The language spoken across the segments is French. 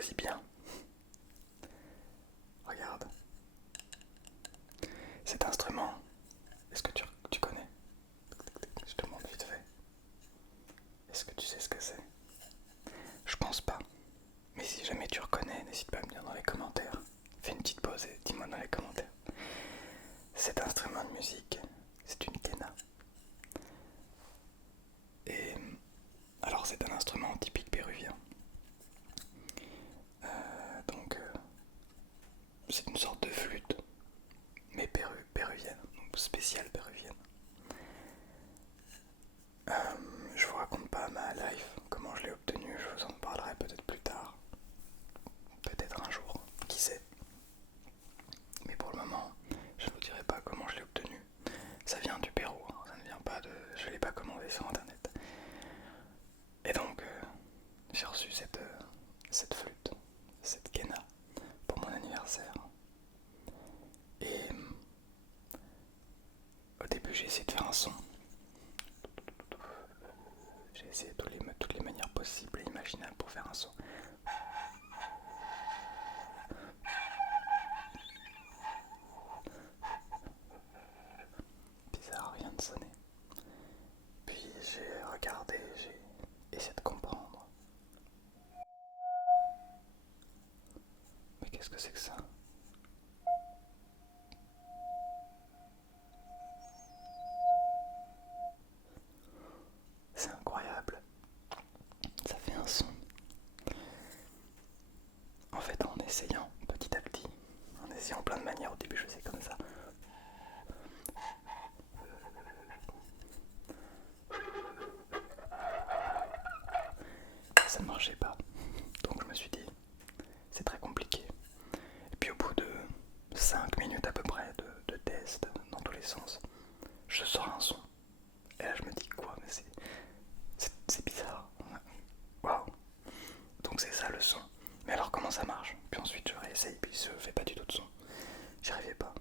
choisis bien. Regarde. Cet instrument, est-ce que tu connais? Je te demande vite fait. Est-ce que tu sais ce que c'est? Je pense pas. Mais si jamais tu reconnais, n'hésite pas à me dire dans les commentaires. Fais une petite pause et dis-moi dans les commentaires. Cet instrument de musique, c'est une quena. Et alors c'est un instrument typique péruvien. Donc c'est une sorte de flûte, mais péruvienne, donc spéciale péruvienne. Je vous raconte pas ma life, comment je l'ai obtenue, je vous en parlerai peut-être plus tard. Peut-être un jour, qui sait. Mais pour le moment, je ne vous dirai pas comment je l'ai obtenue. Ça vient du Pérou, hein, ça ne vient pas de... Je ne l'ai pas commandé sur internet. Et donc, j'ai reçu cette flûte, cette quena, pour mon anniversaire. Et au début, j'ai essayé de faire un son. J'ai essayé toutes les manières possibles et imaginables pour faire un son. Bizarre, rien ne sonnait. Puis j'ai regardé, j'ai essayé de comprendre. Mais qu'est-ce que c'est que ça? C'est incroyable. Ça fait un son. En fait, en essayant petit à petit, en essayant plein de manières, au début je faisais comme ça. Ça ne marchait pas. Donc je me suis dit, c'est très compliqué. Et puis au bout de 5 minutes à peu près de test dans tous les sens, je sors un son. Et là je me dis quoi, mais c'est bizarre. Waouh. Donc c'est ça le son. Mais alors comment ça marche? Puis ensuite je réessaye, puis je fais pas du tout de son. J'y arrivais pas.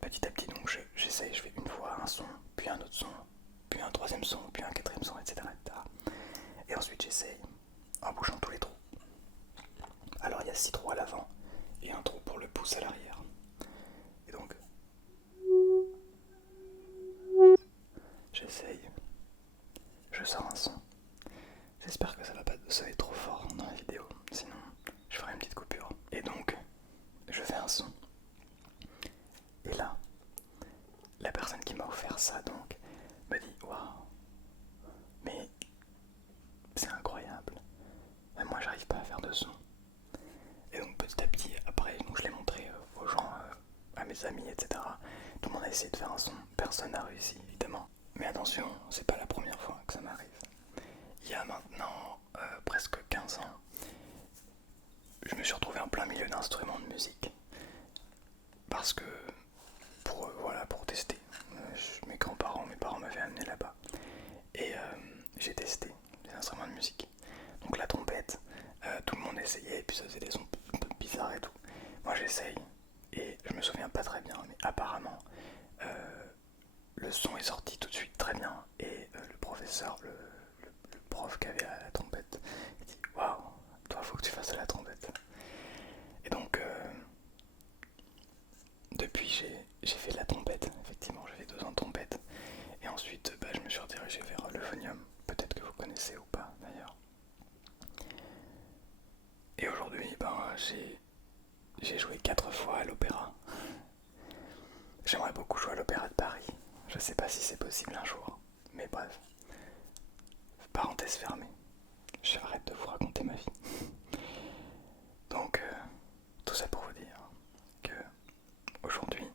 Petit à petit donc j'essaye, je fais une fois un son, puis un autre son, puis un troisième son, puis un quatrième son, etc. Et ensuite j'essaye en bouchant tous les trous. Alors il y a 6 trous à l'avant et un trou pour le pouce à l'arrière. Et donc j'essaye, je sors un son. J'espère que ça va pas sonner trop fort dans la vidéo, sinon je ferai une petite coupure. Et donc je fais un son. Et là, la personne qui m'a offert ça donc me dit waouh, mais c'est incroyable. Même moi j'arrive pas à faire de son. Et donc petit à petit, après, donc, je l'ai montré aux gens, à mes amis, etc. Tout le monde a essayé de faire un son. Personne n'a réussi, évidemment. Mais attention, c'est pas la première fois que ça m'arrive. Il y a maintenant presque 15 ans, je me suis retrouvé en plein milieu d'instruments de musique. Parce que, voilà, pour tester. Mes grands-parents, mes parents m'avaient amené là-bas. Et j'ai testé les instruments de musique. Donc la trompette, tout le monde essayait, et puis ça faisait des sons un peu bizarres et tout. Moi j'essaye, et je me souviens pas très bien, mais apparemment, le son est sorti tout de suite très bien, et le professeur, le prof qui avait la trompette, il dit waouh, toi faut que tu fasses la trompette. Et donc, depuis j'ai fait de la trompette, effectivement, j'ai fait 2 ans de trompette, et ensuite je me suis redirigé vers l'euphonium, peut-être que vous connaissez ou pas d'ailleurs. Et aujourd'hui, j'ai joué 4 fois à l'opéra. J'aimerais beaucoup jouer à l'Opéra de Paris. Je sais pas si c'est possible un jour. Mais bref. Parenthèse fermée. J'arrête de vous raconter ma vie. Donc, tout ça pour vous dire que aujourd'hui,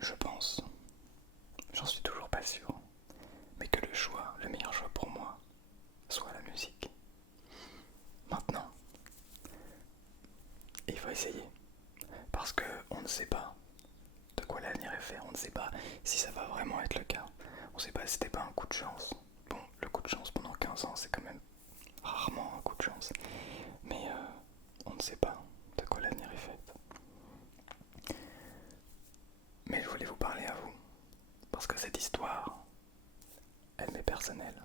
je pense, j'en suis toujours pas sûr, mais que le meilleur choix pour moi, soit la musique. Maintenant, il faut essayer. Parce que on ne sait pas de quoi l'avenir est fait. On ne sait pas si ça va vraiment être le cas. On ne sait pas si c'était pas un coup de chance. Bon, le coup de chance pendant 15 ans, c'est quand même rarement un coup de chance. Mais on ne sait pas de quoi l'avenir est fait. Mais je voulais vous parler à vous. Parce que cette histoire, elle m'est personnelle.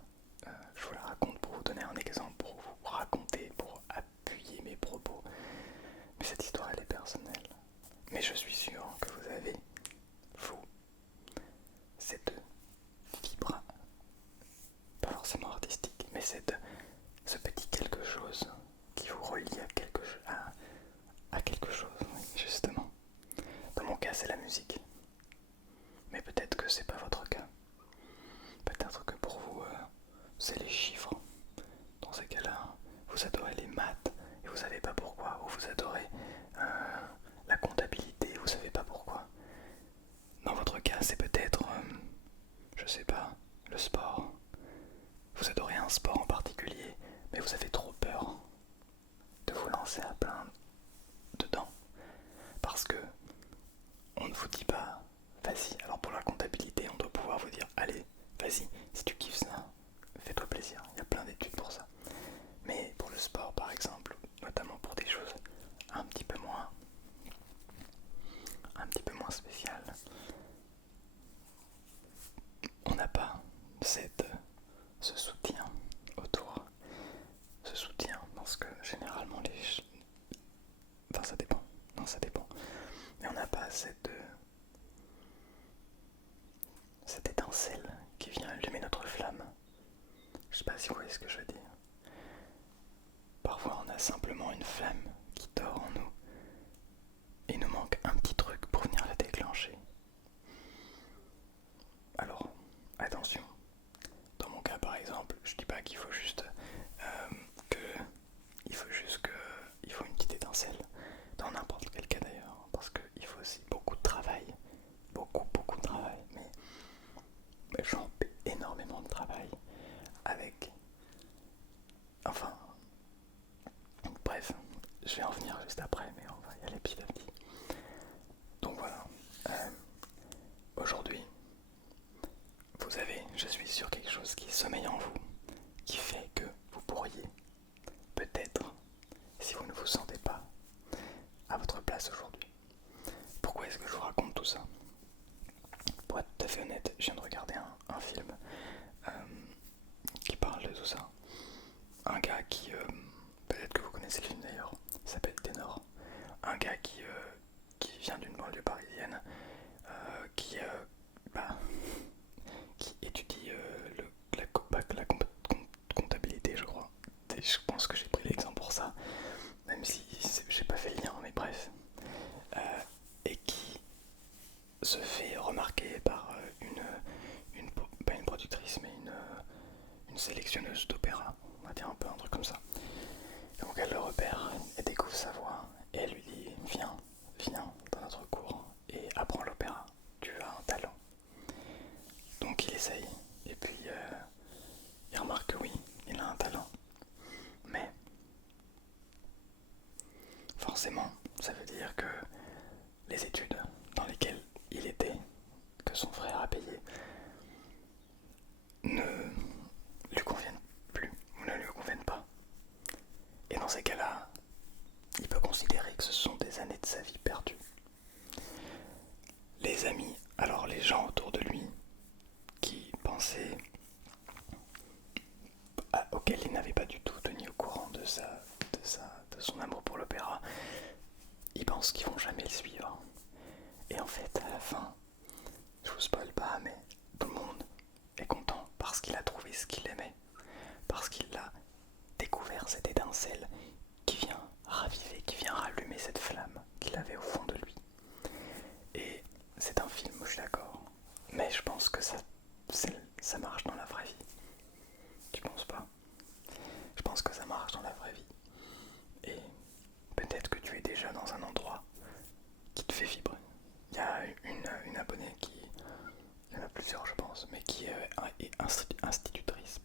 Je vous la raconte pour vous donner un exemple. ce petit quelque chose qui vous relie à quelque chose, oui, justement. Dans mon cas, c'est la musique. Mais peut-être que c'est pas votre cas. Peut-être que pour vous, c'est les chiffres. Dans ces cas-là, vous adorez les maths et vous savez pas pourquoi. Ou vous adorez la comptabilité, vous savez pas pourquoi. Dans votre cas, c'est peut-être, je sais pas, le sport. Vous adorez un sport en particulier, mais vous avez trop peur de vous lancer à plein dedans. Parce que on ne vous dit pas, vas-y. Alors pour la comptabilité, on doit pouvoir vous dire, allez, vas-y, si tu kiffes ça, fais-toi plaisir. Il y a plein d'études pour ça. Mais pour le sport, par exemple, notamment pour des choses un petit peu moins spéciales, on n'a pas ce soutien autour. Ce soutien, parce que généralement enfin ça dépend. Non, ça dépend. Mais on n'a pas cette étincelle qui vient allumer notre flamme. Je sais pas si vous voyez ce que je veux dire. Parfois on a simplement une flamme qui dort en nous et il nous manque un petit truc pour venir la déclencher. Alors, attention. Dans mon cas par exemple, je dis pas qu'il faut juste il faut une petite étincelle. Dans n'importe quel cas d'ailleurs, parce qu'il faut aussi beaucoup de travail. Beaucoup de travail. Mais j'en fais énormément de travail avec. Enfin, bref, je vais en venir juste après, mais on va y aller petit à petit. Donc voilà. Aujourd'hui, vous avez, je suis sûr, quelque chose qui sommeille en vous, qui fait que vous pourriez, peut-être, si vous ne vous sentez pas à votre place aujourd'hui. Pourquoi est-ce que je vous raconte tout ça? Pour être tout à fait honnête, je viens de regarder un film qui parle de tout ça. Un gars qui, peut-être que vous connaissez le film d'ailleurs, s'appelle Ténor. Un gars qui vient d'une banlieue parisienne, qui, bah, qui étudie la comptabilité, je crois. Et je pense que j'ai pris l'exemple pour ça, même si j'ai pas fait le lien, mais bref. Et qui se fait remarquer par pas une productrice, mais une sélectionneuse d'opéra, on va dire un peu un truc comme ça. Donc elle le repère, elle découvre sa voix, et elle lui dit, viens dans notre cours et apprends l'opéra, tu as un talent. Donc il essaye, et puis il remarque que oui, il a un talent. Mais forcément, ça veut dire que les études dans lesquelles il était, que son frère a payé, ne lui conviennent plus, ou ne lui conviennent pas. Et dans ces cas-là, il peut considérer que ce sont des années de sa vie perdues. Les amis, alors les gens autour de lui, qui pensaient, auxquels il n'avait pas du tout tenu au courant de son amour pour l'opéra, ils pensent qu'ils vont jamais le suivre. Et en fait, à la fin, je vous spoil pas, mais tout le monde est content parce qu'il a trouvé ce qu'il aimait, parce qu'il a découvert cette étincelle qui vient raviver, qui vient rallumer cette flamme qu'il avait au fond de lui. Et c'est un film, je suis d'accord, mais je pense que ça marche dans la vraie vie. Tu penses pas? Je pense que ça marche dans la vraie vie. Et peut-être que tu es déjà dans un endroit qui te fait vibrer. Il y a une abonnée il y en a plusieurs je pense, mais qui est institutrice,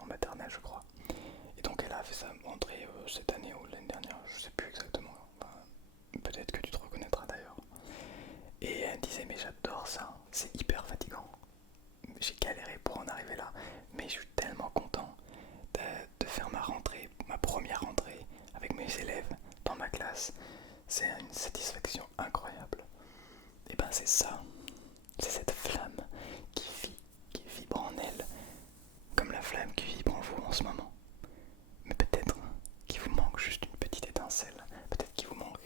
en maternelle je crois. Et donc elle a fait sa rentrée cette année ou l'année dernière, je sais plus exactement. Enfin, peut-être que tu te reconnaîtras d'ailleurs. Et elle disait mais j'adore ça, c'est hyper fatigant. J'ai galéré pour en arriver là, mais je suis tellement content de faire ma première rentrée avec mes élèves dans ma classe. C'est une satisfaction incroyable. Et ben c'est ça, c'est cette flamme qui vibre en elle, comme la flamme qui vibre en vous en ce moment. Mais peut-être qu'il vous manque juste une petite étincelle, peut-être qu'il vous manque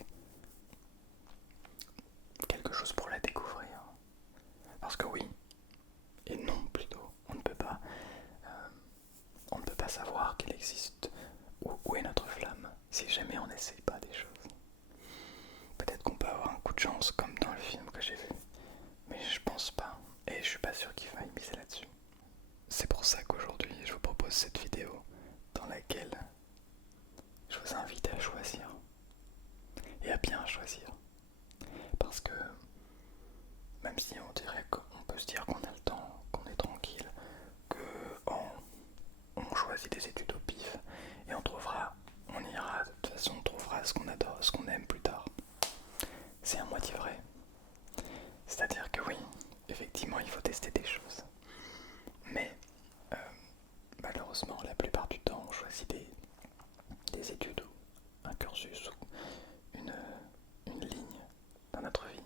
quelque chose pour la découvrir. Parce que oui, et non plutôt, on ne peut pas savoir qu'il existe où est notre flamme si jamais on n'essaye pas des choses. Peut-être qu'on peut avoir un coup de chance comme dans le film que j'ai vu, mais je pense pas et je suis pas sûr qu'il faille miser là-dessus. C'est pour ça qu'aujourd'hui je vous propose cette vidéo dans laquelle je vous invite à choisir et à bien choisir. Parce que même si on dirait qu'on peut se dire qu'on a le temps, qu'on est tranquille, on choisit des études au pif et on ira, de toute façon on trouvera ce qu'on adore, ce qu'on aime plus tard. C'est à moitié vrai. C'est-à-dire que oui, effectivement il faut tester des choses. Mais malheureusement la plupart du temps on choisit des études ou un cursus ou une ligne dans notre vie.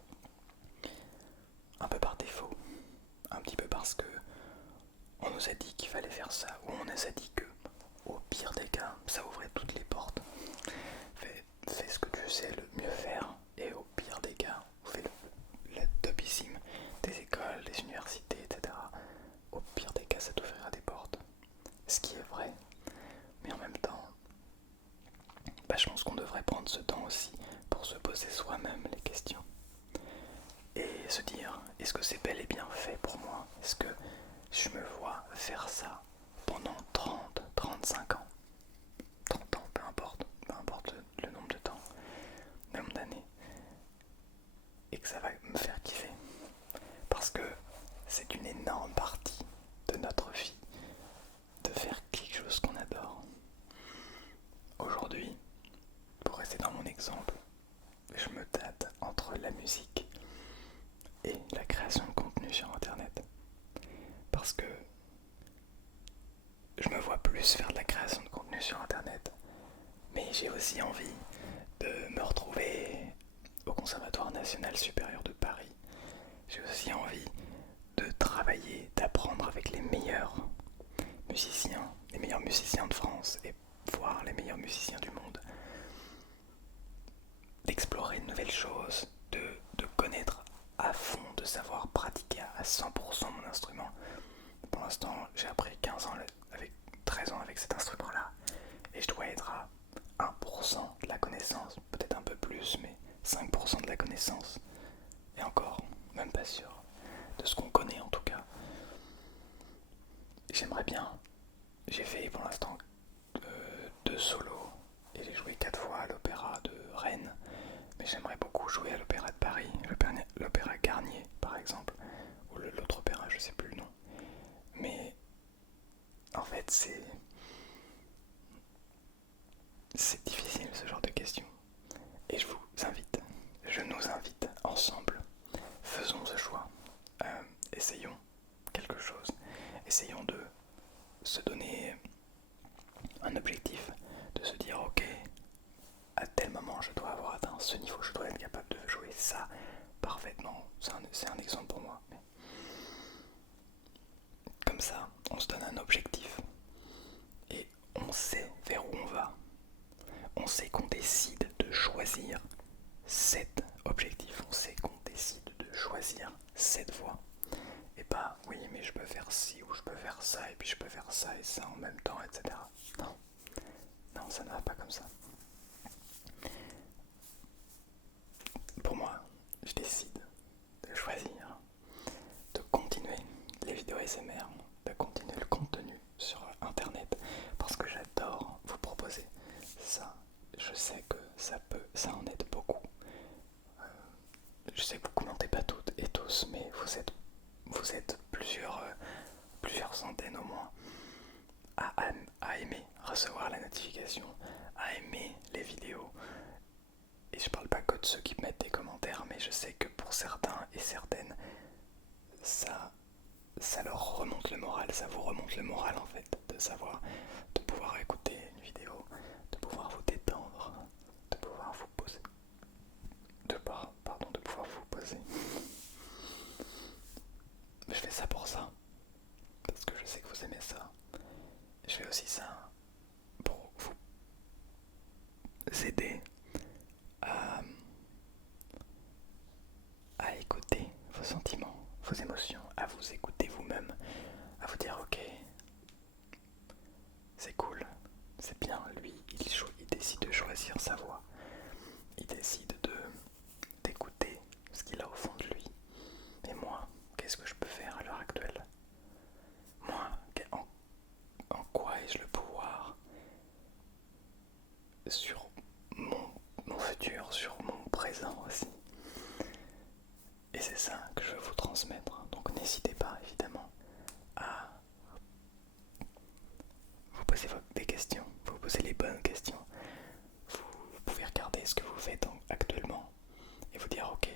Un peu par défaut, un petit peu parce que on nous a dit qu'il fallait faire ça, ou on nous a dit que, au pire des cas, ça ouvrait toutes les portes. Fais ce que tu sais le mieux faire, et au pire des cas, fais le topissime des écoles, des universités, etc. Au pire des cas, ça t'ouvrira des portes. Ce qui est vrai, mais en même temps, je pense qu'on devrait prendre ce temps aussi pour se poser soi-même les questions. Et se dire, est-ce que c'est bel et bien fait pour moi? Est-ce que je me vois faire ça pendant 30, 35 ans, 30 ans, peu importe le nombre de temps, le nombre d'années, et que ça va me faire kiffer. Parce que c'est une énorme partie de notre vie de faire quelque chose qu'on adore. Aujourd'hui, pour rester dans mon exemple, je me tâte entre la musique et la création de contenu sur internet. Parce que je me vois plus faire de la création de contenu sur internet, mais j'ai aussi envie de me retrouver au Conservatoire national supérieur de Paris. J'ai aussi envie de travailler, d'apprendre avec les meilleurs musiciens de France et voir les meilleurs musiciens du monde, d'explorer de nouvelles choses, de connaître à fond, de savoir pratiquer à 100% mon instrument. Pour l'instant, j'ai appris 15 ans avec 13 ans avec cet instrument-là, et je dois être à 1% de la connaissance, peut-être un peu plus, mais 5% de la connaissance, et encore, même pas sûr, de ce qu'on connaît en tout cas. J'aimerais bien, j'ai fait pour l'instant 2 solos, et j'ai joué 4 fois à l'opéra de Rennes, mais j'aimerais beaucoup jouer à l'opéra de Paris, l'opéra Garnier par exemple, ou l'autre opéra, je sais plus le nom. Mais en fait c'est difficile ce genre de questions. Et je nous invite ensemble, faisons ce choix, essayons quelque chose, essayons de se donner un objectif, de se dire ok, à tel moment je dois avoir atteint ce niveau, je dois être capable de jouer ça parfaitement. C'est un exemple pour moi, mais comme ça on se donne un objectif et on sait vers où on va. On sait qu'on décide de choisir cet objectif, on sait qu'on décide de choisir cette voie. Et pas oui mais je peux faire ci ou je peux faire ça et puis je peux faire ça et ça en même temps, etc. Non, non, ça ne va pas comme ça. Pour moi, je décide de choisir, de continuer les vidéos ASMR, de continuer le contenu sur internet parce que j'adore vous proposer ça. Je sais que ça en aide beaucoup. Je sais que vous commentez pas toutes et tous, mais vous êtes plusieurs centaines au moins à aimer recevoir la notification, à aimer les vidéos. Et je parle pas que de ceux qui mettent des commentaires, mais je sais que pour certains et certaines, ça leur remonte le moral, ça vous remonte le moral en fait, de pouvoir écouter une vidéo, de pouvoir vous détendre, de pouvoir vous poser, de pouvoir vous poser. Je fais ça pour ça, parce que je sais que vous aimez ça. Je fais aussi ça pour vous aider à écouter vos sentiments, vos émotions, à vous écouter vous-même, à vous dire ok, c'est cool, décide de choisir sa voie. Il décide d'écouter ce qu'il a au fond de lui. Et moi, qu'est-ce que je peux faire à l'heure actuelle? Moi, en quoi ai-je le pouvoir sur mon futur, sur mon présent aussi? Et c'est ça que je veux vous transmettre. Donc n'hésitez pas évidemment à vous poser des questions, vous poser les bonnes questions. Vous pouvez regarder ce que vous faites actuellement et vous dire ok,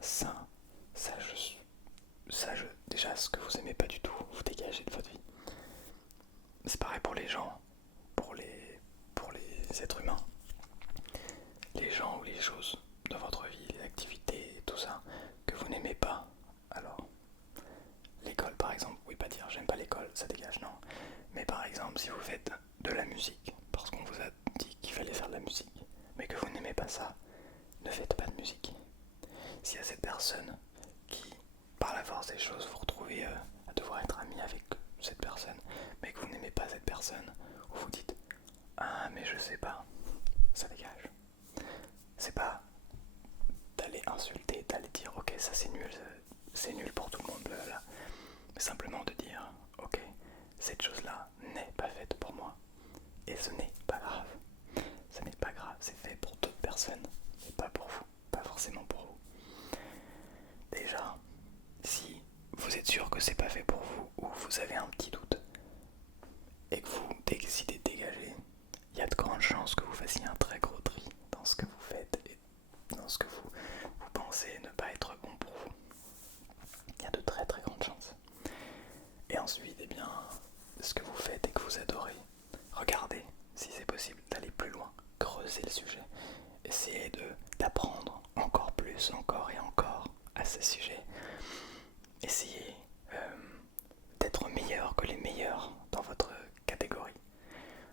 ça, déjà ce que vous aimez pas du tout, vous dégagez de votre vie. C'est pareil pour les gens, pour les êtres humains, les gens ou les choses de votre vie, les activités, tout ça que vous n'aimez pas. Alors, l'école par exemple, vous pouvez pas dire j'aime pas l'école, ça dégage, non. Mais par exemple, si vous faites de la musique, parce qu'on vous a dit qu'il fallait faire de la musique, mais que vous n'aimez pas ça, ne faites pas de musique. S'il y a cette personne qui, par la force des choses, vous retrouvez à devoir être ami avec cette personne, mais que vous n'aimez pas cette personne, ou vous dites ah mais je sais pas, ça dégage. C'est pas d'aller insulter, d'aller dire ok ça c'est nul pour tout le monde, blablabla. Mais simplement de dire ok, cette chose là n'est pas faite pour moi. Et ce n'est pas grave. Ce n'est pas grave, c'est fait pour d'autres personnes, mais pas pour vous, pas forcément pour vous. Déjà, si vous êtes sûr que c'est pas fait pour vous, ou vous avez un petit doute, et que vous décidez de dégager, il y a de grandes chances que vous fassiez un très gros tri dans ce que vous faites et dans ce que vous pensez ne pas être bon pour vous. Il y a de très très grandes chances. Et ensuite, eh bien, ce que vous faites et que vous adorez, regardez si c'est possible d'aller plus loin, creusez le sujet, essayez d'apprendre encore plus, encore et encore à ce sujet. Essayez d'être meilleur que les meilleurs dans votre catégorie,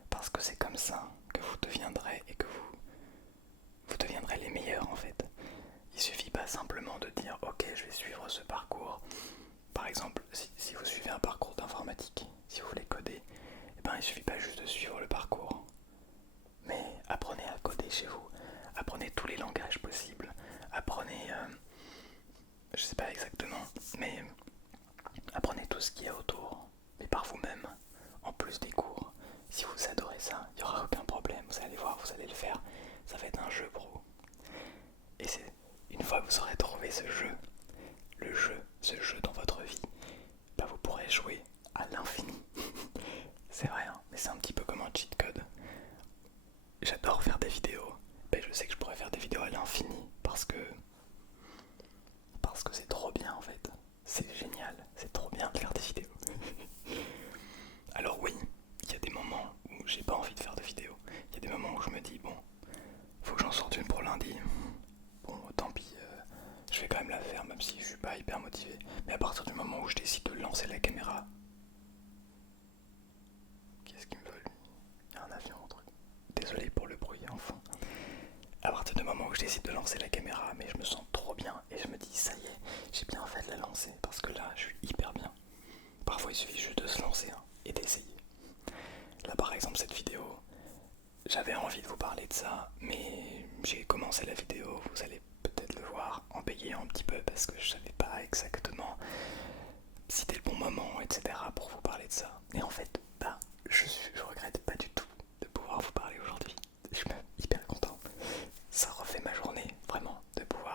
parce que c'est comme ça que vous deviendrez et que vous deviendrez les meilleurs en fait. Il suffit pas simplement de dire ok je vais suivre ce parcours. Par exemple, si vous suivez un parcours d'informatique, si vous voulez coder, eh ben, il suffit pas juste de suivre le parcours, mais apprenez à coder chez vous, apprenez tous les langages possibles, apprenez, je sais pas exactement, mais apprenez tout ce qu'il y a autour, mais par vous-même, en plus des cours. Si vous adorez ça, il n'y aura aucun problème, vous allez voir, vous allez le faire, ça va être un jeu pour vous. Et c'est une fois que vous aurez trouvé ce jeu dans votre vie, bah vous pourrez jouer à l'infini. C'est vrai, hein, mais c'est un petit peu comme un cheat code. J'adore faire des vidéos, mais je sais que je pourrais faire des vidéos à l'infini parce que c'est trop bien en fait. C'est génial, c'est trop bien de faire des vidéos. Alors oui, il y a des moments où j'ai pas envie de faire de vidéos. Il y a des moments où je me dis bon, faut que j'en sorte une pour lundi. Bon, tant pis, je vais quand même la faire même si je suis pas hyper motivé. Mais à partir du moment où je décide de lancer la caméra... Qu'est-ce qu'il me veut lui? Il y a un avion entre eux. Désolé pour le bruit, enfin. À partir du moment où je décide de lancer la caméra, mais je me sens trop bien et je me dis ça y est, j'ai bien fait de la lancer parce que là je suis hyper bien. Parfois il suffit juste de se lancer hein, et d'essayer. Là par exemple cette vidéo, j'avais envie de vous parler de ça, mais j'ai commencé la vidéo, vous allez peut-être le voir en bégayant un petit peu parce que je savais pas exactement si c'était le bon moment, etc. pour vous parler de ça. Et en fait, bah, je regrette pas du tout de pouvoir vous parler aujourd'hui. Je suis même hyper content. Ça refait ma journée, vraiment,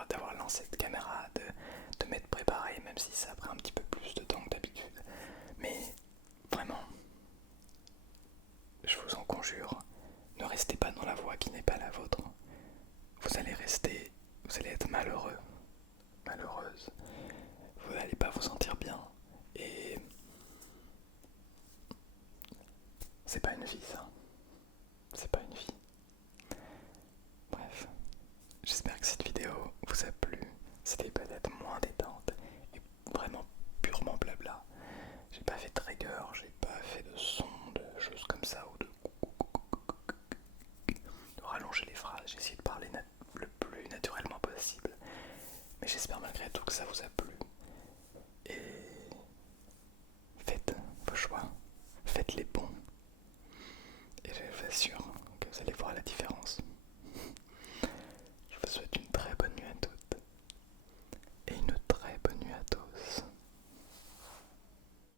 d'avoir lancé cette caméra, de m'être préparé, même si ça a pris un petit peu plus de temps que d'habitude. Mais vraiment, je vous en conjure, ne restez pas dans la voie qui n'est pas la vôtre. Vous allez être malheureux, malheureuse. Vous n'allez pas vous sentir bien. Et c'est pas une vie ça. C'est pas une vie. Bref, j'espère que cette vidéo vous a plu. C'était peut-être moins détente et vraiment purement blabla. J'ai pas fait de rigueur, j'ai pas fait de son, de choses comme ça ou de rallonger les phrases. J'ai essayé de parler le plus naturellement possible. Mais j'espère malgré tout que ça vous a plu.